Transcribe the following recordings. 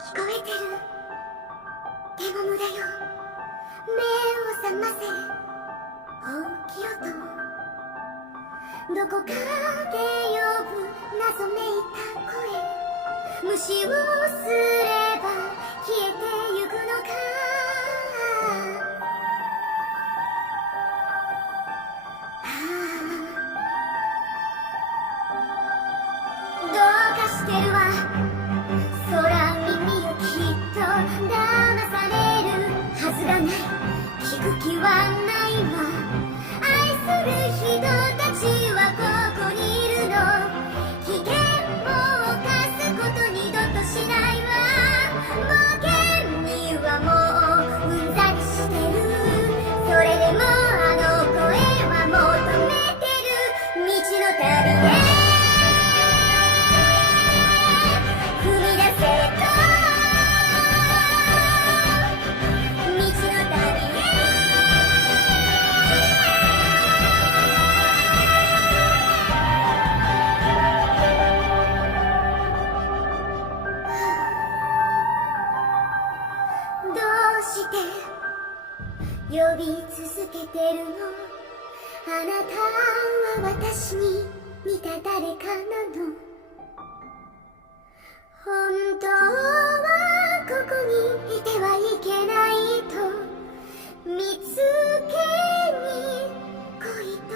聞こえてる。でも無駄よ。目を覚ませ。大きい音。どこかで呼ぶ謎めいた声。虫をすれば消えてゆくのか。どうかしてるわ。空耳よ、きっと騙されるはずがない。聞く気はないわ。愛する人たちはここにいるの。危険を冒すこと二度としないわ。冒険にはもううんざりしてる。それでもあの声は求めてる。未知の旅へ踏み出せと。未知の旅へ。どうして呼び続けてるの。あなたは私に似た誰かなの。本当はここにいてはいけないと見つけに来いと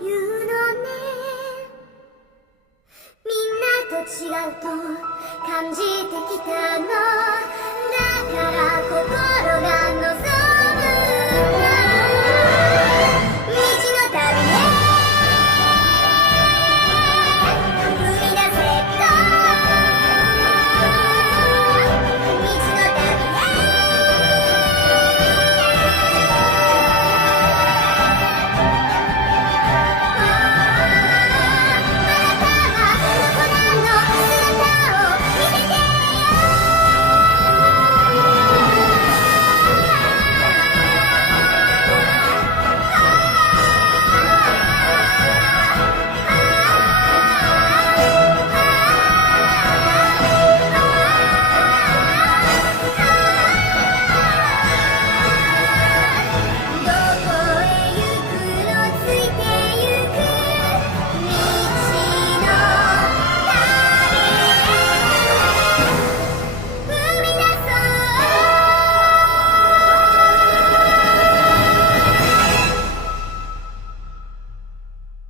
言うのね。みんなと違うと感じてきたの。